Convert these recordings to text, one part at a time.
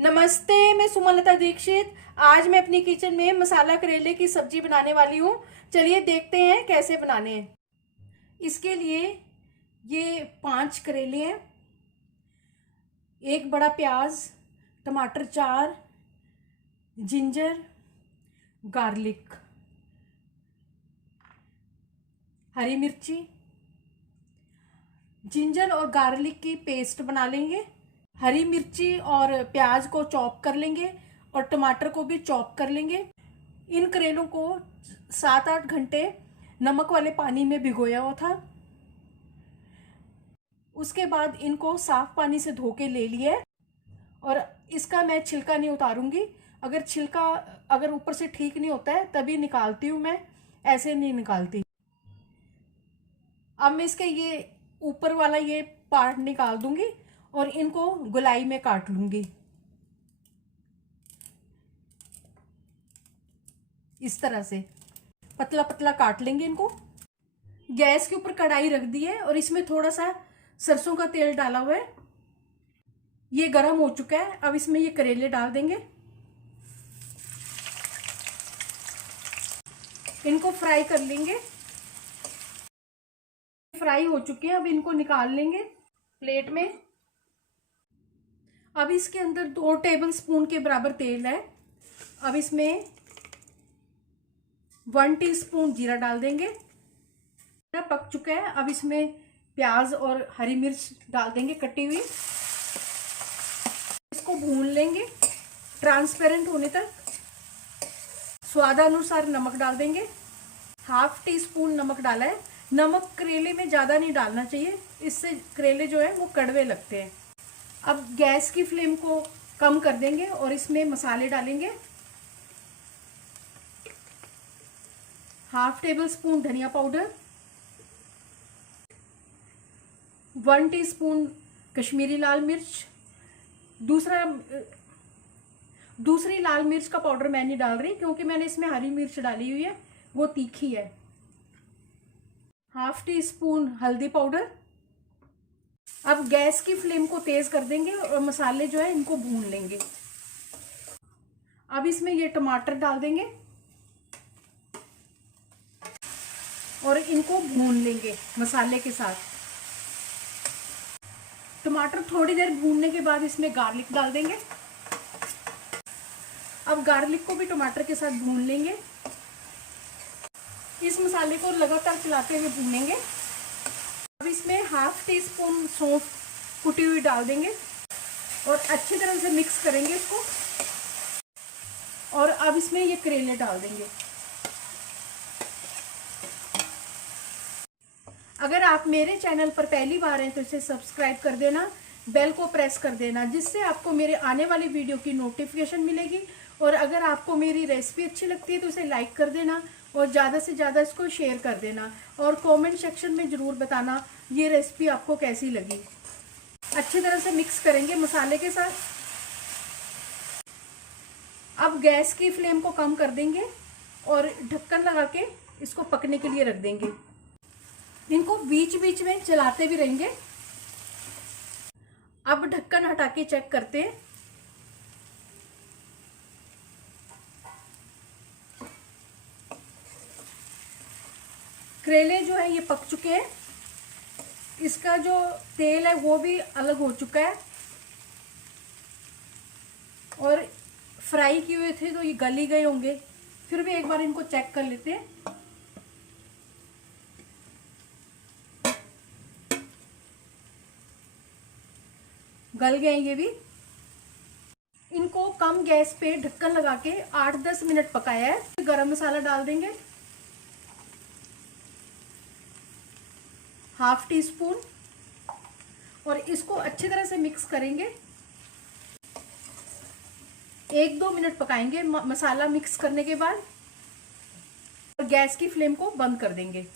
नमस्ते, मैं सुमलता दीक्षित। आज मैं अपनी किचन में मसाला करेले की सब्जी बनाने वाली हूँ। चलिए देखते हैं कैसे बनाने हैं। इसके लिए ये 5 करेले हैं, एक बड़ा प्याज, टमाटर 4, जिंजर, गार्लिक, हरी मिर्ची। जिंजर और गार्लिक की पेस्ट बना लेंगे। हरी मिर्ची और प्याज को चॉप कर लेंगे और टमाटर को भी चॉप कर लेंगे। इन करेलों को 7-8 घंटे नमक वाले पानी में भिगोया हुआ था। उसके बाद इनको साफ पानी से धो के ले लिया है और इसका मैं छिलका नहीं उतारूंगी। अगर छिलका अगर ऊपर से ठीक नहीं होता है तभी निकालती हूँ मैं, ऐसे नहीं निकालती। अब मैं इसके ये ऊपर वाला ये पार्ट निकाल दूंगी और इनको गोलाई में काट लूंगी। इस तरह से पतला पतला काट लेंगे इनको। गैस के ऊपर कढ़ाई रख दी है और इसमें थोड़ा सा सरसों का तेल डाला हुआ है। ये गरम हो चुका है। अब इसमें ये करेले डाल देंगे। इनको फ्राई कर लेंगे। फ्राई हो चुके हैं, अब इनको निकाल लेंगे प्लेट में। अब इसके अंदर 2 टेबलस्पून के बराबर तेल है। अब इसमें 1 टीस्पून जीरा डाल देंगे। जीरा पक चुका है। अब इसमें प्याज और हरी मिर्च डाल देंगे कटी हुई। इसको भून लेंगे ट्रांसपेरेंट होने तक। स्वादानुसार नमक डाल देंगे। 1/2 टीस्पून नमक डाला है। नमक करेले में ज़्यादा नहीं डालना चाहिए, इससे करेले जो है वो कड़वे लगते हैं। अब गैस की फ्लेम को कम कर देंगे और इसमें मसाले डालेंगे। 1/2 टेबलस्पून धनिया पाउडर, 1 टीस्पून कश्मीरी लाल मिर्च। दूसरी लाल मिर्च का पाउडर मैं नहीं डाल रही क्योंकि मैंने इसमें हरी मिर्च डाली हुई है, वो तीखी है। 1/2 टीस्पून हल्दी पाउडर। अब गैस की फ्लेम को तेज कर देंगे और मसाले जो है इनको भून लेंगे। अब इसमें ये टमाटर डाल देंगे और इनको भून लेंगे मसाले के साथ। टमाटर थोड़ी देर भूनने के बाद इसमें गार्लिक डाल देंगे। अब गार्लिक को भी टमाटर के साथ भून लेंगे। इस मसाले को लगातार चलाते हुए भूनेंगे। अब इसमें 1/2 टीस्पून सौंफ कुटी हुई डाल देंगे और अच्छी तरह से मिक्स करेंगे इसको। और अब इसमें ये करेले डाल देंगे। अगर आप मेरे चैनल पर पहली बार हैं तो इसे सब्सक्राइब कर देना, बेल को प्रेस कर देना, जिससे आपको मेरे आने वाली वीडियो की नोटिफिकेशन मिलेगी। और अगर आपको मेरी रेसिपी अच्छी लगती है तो इसे लाइक कर देना और ज़्यादा से ज़्यादा इसको शेयर कर देना और कमेंट सेक्शन में ज़रूर बताना ये रेसिपी आपको कैसी लगी। अच्छी तरह से मिक्स करेंगे मसाले के साथ। अब गैस की फ्लेम को कम कर देंगे और ढक्कन लगा के इसको पकने के लिए रख देंगे। इनको बीच बीच में चलाते भी रहेंगे। अब ढक्कन हटा के चेक करते हैं। करेले जो है ये पक चुके हैं। इसका जो तेल है वो भी अलग हो चुका है और फ्राई किए हुए थे तो ये गल ही गए होंगे। फिर भी एक बार इनको चेक कर लेते हैं। गल गए ये भी। इनको कम गैस पे ढक्कन लगा के 8-10 मिनट पकाया है। गरम मसाला डाल देंगे 1/2 टीस्पून और इसको अच्छी तरह से मिक्स करेंगे। 1-2 मिनट पकाएंगे मसाला मिक्स करने के बाद और गैस की फ्लेम को बंद कर देंगे।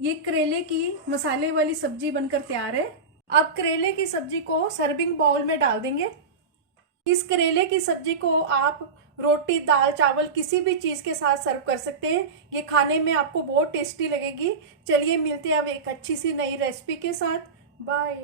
ये करेले की मसाले वाली सब्जी बनकर तैयार है। अब करेले की सब्जी को सर्विंग बाउल में डाल देंगे। इस करेले की सब्जी को आप रोटी, दाल, चावल किसी भी चीज़ के साथ सर्व कर सकते हैं। ये खाने में आपको बहुत टेस्टी लगेगी। चलिए मिलते हैं अब एक अच्छी सी नई रेसिपी के साथ। बाय।